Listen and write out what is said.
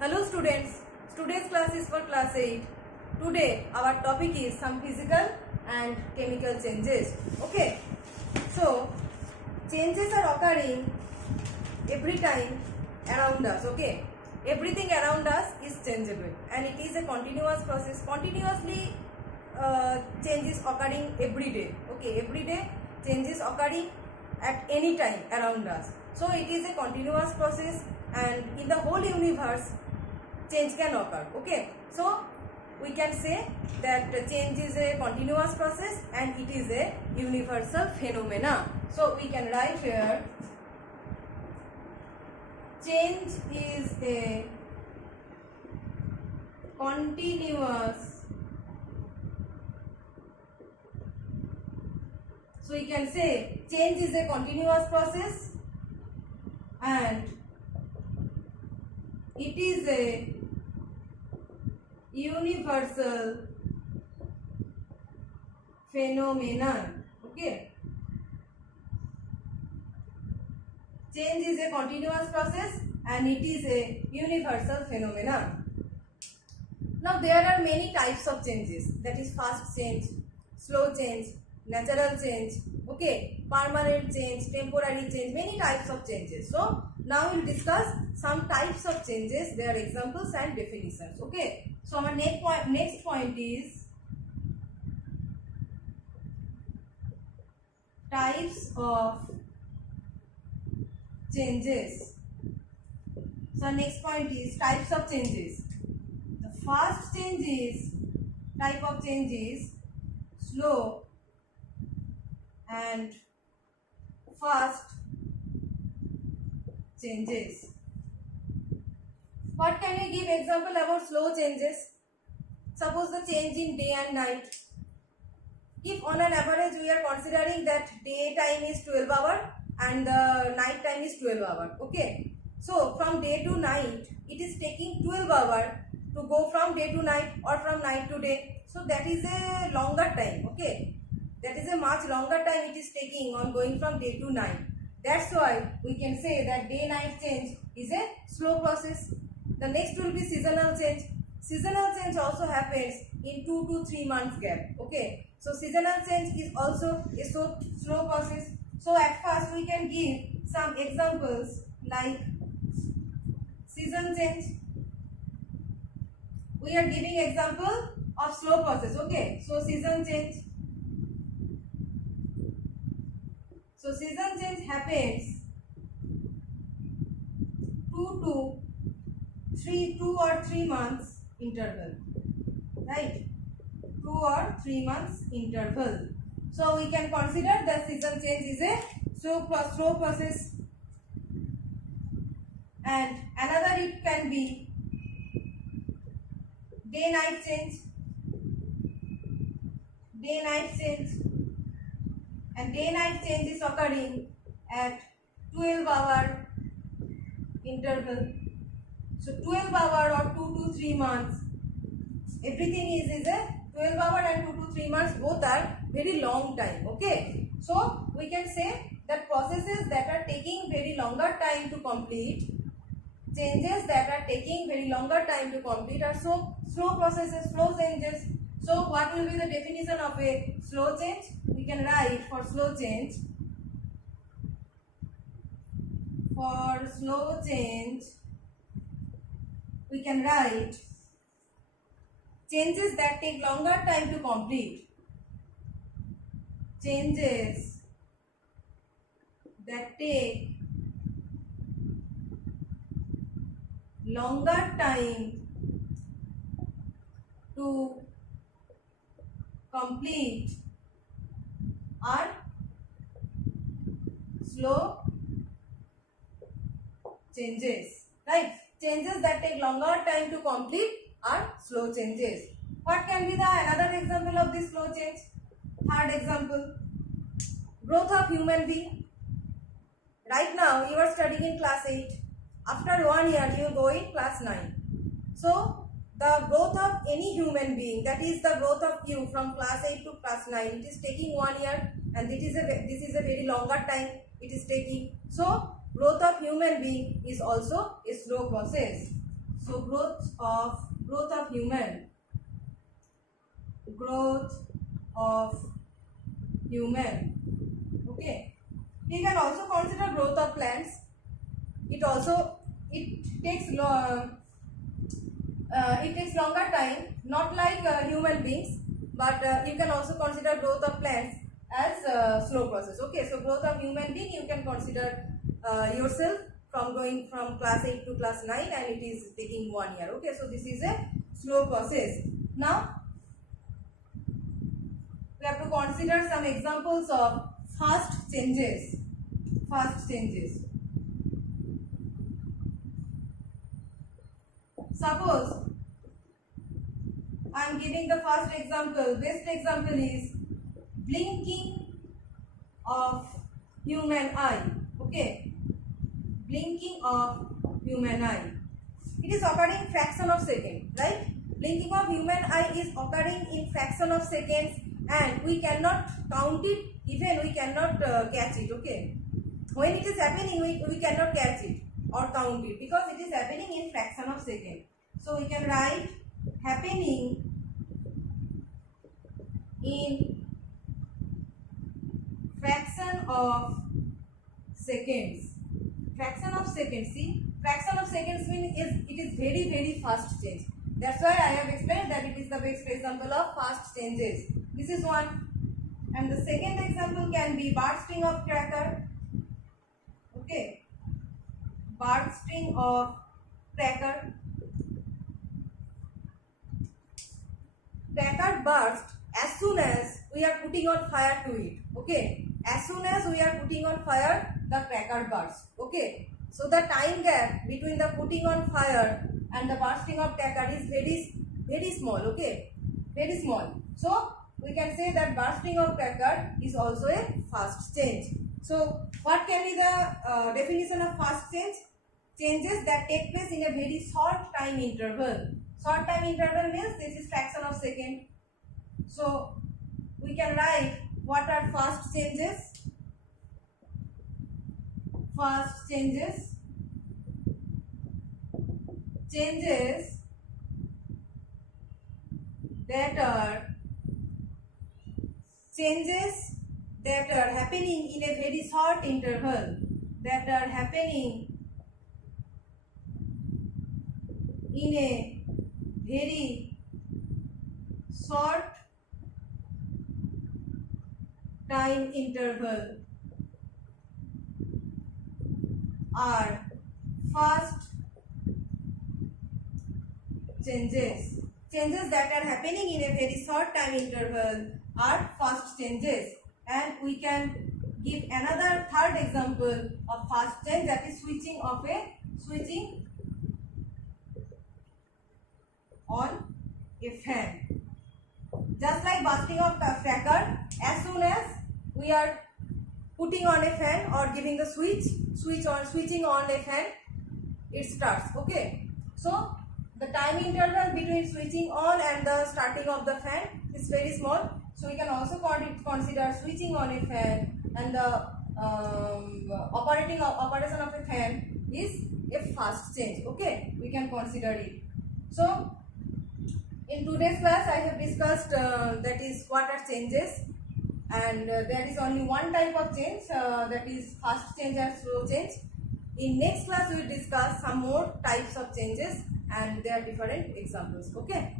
Hello students, today's class is for class 8. Today our topic is some physical and chemical changes. Okay, so changes are occurring every time around us. Okay, everything around us is changeable and it is a continuous process. Continuously change is occurring every day. Okay, every day change is occurring at any time around us. So it is a continuous process and in the whole universe change can occur. Okay, so we can say that change is a continuous process and it is a universal phenomena. So we can write here change is a continuous, so we can say change is a continuous process and it is a universal phenomenon. Okay, change is a continuous process and it is a universal phenomenon. Now there are many types of changes, that is fast change, slow change, natural change, okay, permanent change, temporary change, many types of changes. So now we'll discuss some types of changes, their examples and definitions. Okay, so our next point is types of changes. So next point is types of changes. The first change is type of change is slow and fast changes. What can we give example about slow changes? Suppose the change in day and night. If on an average we are considering that day time is 12 hours and the night time is 12 hours. Okay, so from day to night it is taking 12 hours to go from day to night or from night to day. So that is a longer time. Okay, that is a much longer time it is taking on going from day to night. That's why we can say that day-night change is a slow process. The next will be seasonal change. Seasonal change also happens in 2 to 3 months gap. Okay, so seasonal change is also a slow process. So at first we can give some examples like season change. We are giving example of slow process. Okay, so season change. So season change happens 2 or 3 months interval, right? 2 or 3 months interval. So we can consider the season change is a slow process. And another it can be day-night change. Day-night change. And day-night change is occurring at 12-hour interval. So 12 hour or 2 to 3 months. Everything is a 12 hour and 2 to 3 months, both are very long time. Okay, so we can say that processes that are taking very longer time to complete, changes that are taking very longer time to complete are slow processes, slow changes. So what will be the definition of a slow change? We can write for slow change. For slow change, we can write changes that take longer time to complete. Changes that take longer time to complete are slow changes, right? Changes that take longer time to complete are slow changes. What can be the another example of this slow change? Third example, growth of human being. Right now you are studying in class 8. After 1 year you go in class 9. So the growth of any human being, that is the growth of you from class 8 to class 9, it is taking 1 year and this is a very longer time it is taking. So growth of human being is also a slow process. So growth of human, growth of human. Okay. We can also consider growth of plants. It takes longer time, not like human beings, but you can also consider growth of plants as a slow process. Okay, so growth of human being, you can consider yourself from going from class 8 to class 9, and it is taking 1 year. Okay, so this is a slow process. Now we have to consider some examples of fast changes. Suppose I am giving the first example. Best example is blinking of human eye. Okay, blinking of human eye. It is occurring fraction of second, right? Blinking of human eye is occurring in fraction of seconds, and we cannot count it, even we cannot catch it. Okay, when it is happening, we cannot catch it or count it because it is happening in fraction of second. So we can write happening in fraction of seconds. Fraction of seconds. See, fraction of seconds means it is very fast change. That's why I have explained that it is the best example of fast changes. This is one. And the second example can be bursting of cracker. Okay, bursting of cracker. Cracker burst as soon as we are putting on fire to it. Okay, as soon as we are putting on fire, the cracker bursts. Okay, so the time gap between the putting on fire and the bursting of cracker is very small. Okay, very small. So we can say that bursting of cracker is also a fast change. So what can be the definition of fast change? Changes that take place in a very short time interval. Short time interval means this is fraction of second. So we can write what are fast changes. Fast changes. Changes that are happening in a very short interval. That are happening in a very short time interval are fast changes. Changes that are happening in a very short time interval are fast changes. And we can give another third example of fast change, that is switching on a fan. Just like bursting of cracker, as soon as we are putting on a fan or giving the switching on a fan, it starts. Okay, so the time interval between switching on and the starting of the fan is very small. So we can also consider switching on a fan, and the operation of a fan is a fast change. Okay, we can consider it. So in today's class I have discussed that is what are changes, and there is only one type of change, that is fast change and slow change. In next class we will discuss some more types of changes and their different examples. Okay.